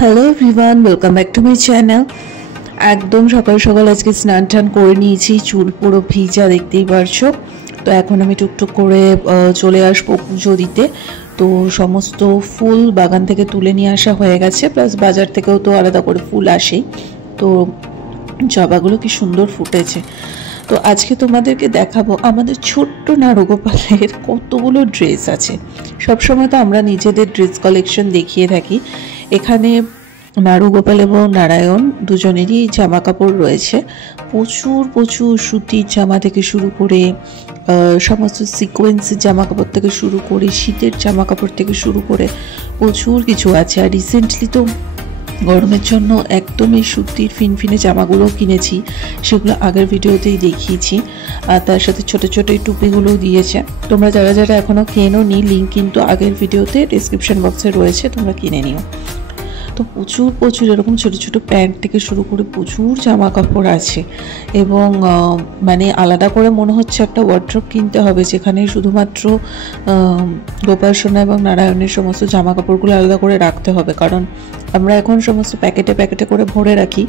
Hello everyone, welcome back to my channel. একদম সকাল সকাল আজকে স্নান টান করে নিয়েছি, চুল পুরো ভিজা দেখতেই পারছো। তো এখন আমি টুকটুক করে চলে আসবো পুজো দিতে। তো সমস্ত ফুল বাগান থেকে তুলে নিয়ে আসা হয়ে গেছে, প্লাস বাজার থেকেও তো আলাদা করে ফুল আসেই। তো জবাগুলো কি সুন্দর ফুটেছে। তো আজকে তোমাদেরকে দেখাবো আমাদের ছোট্ট নারুগোপালের কতগুলো ড্রেস আছে। সবসময় তো আমরা নিজেদের ড্রেস কালেকশন দেখিয়ে থাকি। এখানে নারুগোপাল এবং নারায়ণ দুজনেরই জামা কাপড় রয়েছে। প্রচুর প্রচুর সুতির জামা থেকে শুরু করে সমস্ত সিকোয়েন্সের জামা কাপড় থেকে শুরু করে শীতের জামা কাপড় থেকে শুরু করে প্রচুর কিছু আছে। আর রিসেন্টলি তো গরমের জন্য একদমই সুতির ফিনফিনে জামাগুলো কিনেছি, সেগুলো আগের ভিডিওতেই দেখিয়েছি। আর তার সাথে ছোটো ছোটো এই টুপিগুলোও দিয়েছে। তোমরা যারা যারা এখনও কেনো নি, লিঙ্ক কিন্তু আগের ভিডিওতে ডিসক্রিপশন বক্সে রয়েছে, তোমরা কিনে নিও। তো প্রচুর প্রচুর এরকম ছোটো ছোটো প্যান্ট থেকে শুরু করে প্রচুর জামা কাপড় আছে। এবং মানে আলাদা করে মনে হচ্ছে একটা ওয়ার্ড্রপ কিনতে হবে, যেখানে শুধুমাত্র গোপাল সোনা এবং নারায়ণের সমস্ত জামা কাপড়গুলো আলাদা করে রাখতে হবে। কারণ আমরা এখন সমস্ত প্যাকেটে প্যাকেটে করে ভরে রাখি,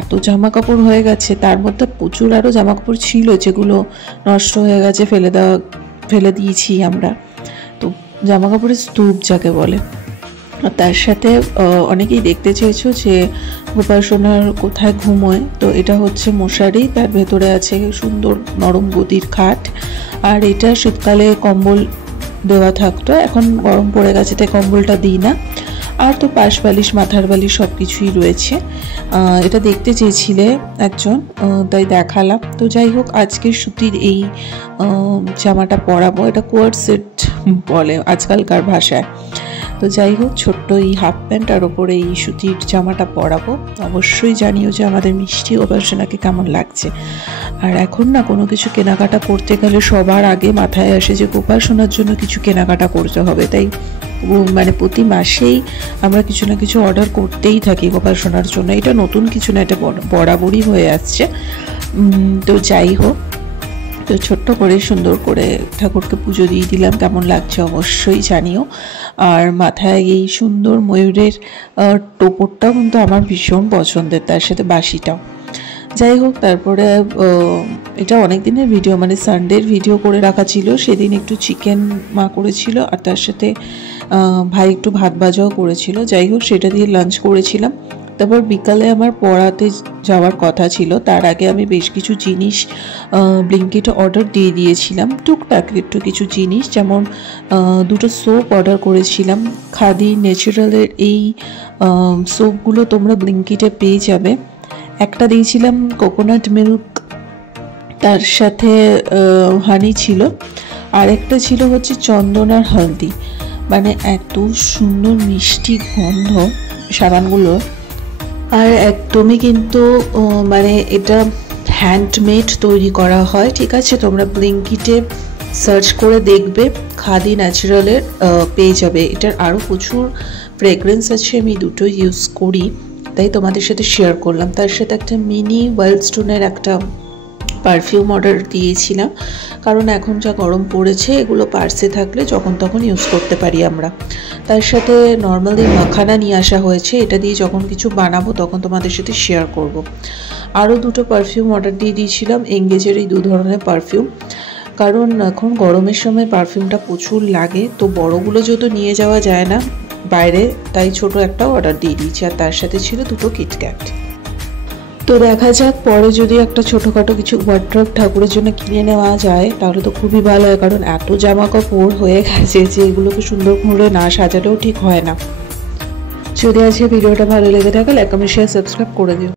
এত জামা কাপড় হয়ে গেছে। তার মধ্যে প্রচুর আরও জামা কাপড় ছিল যেগুলো নষ্ট হয়ে গেছে, ফেলে দিয়েছি আমরা। তো জামা কাপড়ের স্তূপ যাকে বলে। তার সাথে অনেকেই দেখতে চেয়েছো যে গোপাল সোনার কোথায় ঘুমোয়। তো এটা হচ্ছে মশারি, তার ভেতরে আছে সুন্দর নরম গদির খাট। আর এটা শীতকালে কম্বল দেওয়া থাকতো, এখন গরম পড়ে গেছে তাই কম্বলটা দিই না। আর তো পাশ বালিশ, মাথার বালিশ সব কিছুই রয়েছে। এটা দেখতে চেয়েছিলে একজন, তাই দেখালাম। তো যাই হোক, আজকের সুতির এই জামাটা পরাবো, এটা কোয়ার্ড সেট বলে আজকালকার ভাষায়। তো যাই হোক, ছোট্ট এই হাফ প্যান্ট আর ওপরে এই সুতির জামাটা পরাবো। অবশ্যই জানিও যে আমাদের মিষ্টি গোপাল সোনাকে কেমন লাগছে। আর এখন না কোনো কিছু কেনাকাটা করতে গেলে সবার আগে মাথায় আসে যে গোপাল সোনার জন্য কিছু কেনাকাটা করতে হবে। তাই মানে প্রতি মাসেই আমরা কিছু না কিছু অর্ডার করতেই থাকি গোপাল সোনার জন্য। এটা নতুন কিছু না, এটা বরাবরই হয়ে আসছে। তো যাই হোক, তো ছোট্ট করে সুন্দর করে ঠাকুরকে পুজো দিয়ে দিলাম। কেমন লাগছে অবশ্যই জানিও। আর মাথায় এই সুন্দর ময়ূরের টোপরটাও কিন্তু আমার ভীষণ পছন্দের, তার সাথে বাঁশিটাও। যাই হোক, তারপরে এটা অনেক দিনের ভিডিও, মানে সানডের ভিডিও করে রাখা ছিল। সেদিন একটু চিকেন মা করেছিল, আর তার সাথে ভাই একটু ভাত ভাজাও করেছিল। যাই হোক, সেটা দিয়ে লাঞ্চ করেছিলাম। তারপর বিকালে আমার পড়াতে যাওয়ার কথা ছিল, তার আগে আমি বেশ কিছু জিনিস ব্লিঙ্কিটে অর্ডার দিয়ে দিয়েছিলাম। টুকটাক একটু কিছু জিনিস, যেমন দুটো সোপ অর্ডার করেছিলাম। খাদি ন্যাচারালের এই সোপগুলো তোমরা ব্লিঙ্কিটে পেয়ে যাবে। একটা দিয়েছিলাম কোকোনাট মিল্ক, তার সাথে হানি ছিল। আর একটা ছিল হচ্ছে চন্দন আর হলদি। মানে এত সুন্দর মিষ্টি গন্ধ সাবানগুলো। আর একদমই কিন্তু মানে এটা হ্যান্ডমেড তৈরি করা হয়, ঠিক আছে? তোমরা ব্লিঙ্কিটে সার্চ করে দেখবে, খাদি ন্যাচারালের পেয়ে যাবে। এটার আরও প্রচুর ফ্রেগরেন্স আছে, আমি দুটো ইউজ করি তাই তোমাদের সাথে শেয়ার করলাম। তার সাথে একটা মিনি ওয়াইল্ড স্টোনের একটা পারফিউম অর্ডার দিয়েছিলাম, কারণ এখন যা গরম পড়েছে এগুলো পার্সে থাকলে যখন তখন ইউজ করতে পারি আমরা। তার সাথে নর্মালি মাখানা নিয়ে আসা হয়েছে, এটা দিয়ে যখন কিছু বানাবো তখন তোমাদের সাথে শেয়ার করব। আরও দুটো পারফিউম অর্ডার দিয়ে দিয়েছিলাম, এঙ্গেজের এই 2 ধরনের পারফিউম। কারণ এখন গরমের সময় পারফিউমটা প্রচুর লাগে, তো বড়গুলো যেহেতু নিয়ে যাওয়া যায় না বাইরে, তাই ছোট একটাও অর্ডার দিয়ে দিয়েছি। আর তার সাথে ছিল 2টো কিটক্যাট। তো দেখা যাক, পরে যদি একটা ছোটোখাটো কিছু ওয়ার্ড্রপ ঠাকুরের জন্য কিনে নেওয়া যায় তাহলে তো খুবই ভালো হয়। কারণ এত জামা কাপড় হয়ে গেছে যে এগুলোকে সুন্দর করে না সাজালেও ঠিক হয় না। যদি আজকে ভিডিওটা ভালো লেগে থাকে, লাইক, কমেন্ট, শেয়ার, সাবস্ক্রাইব করে দিও।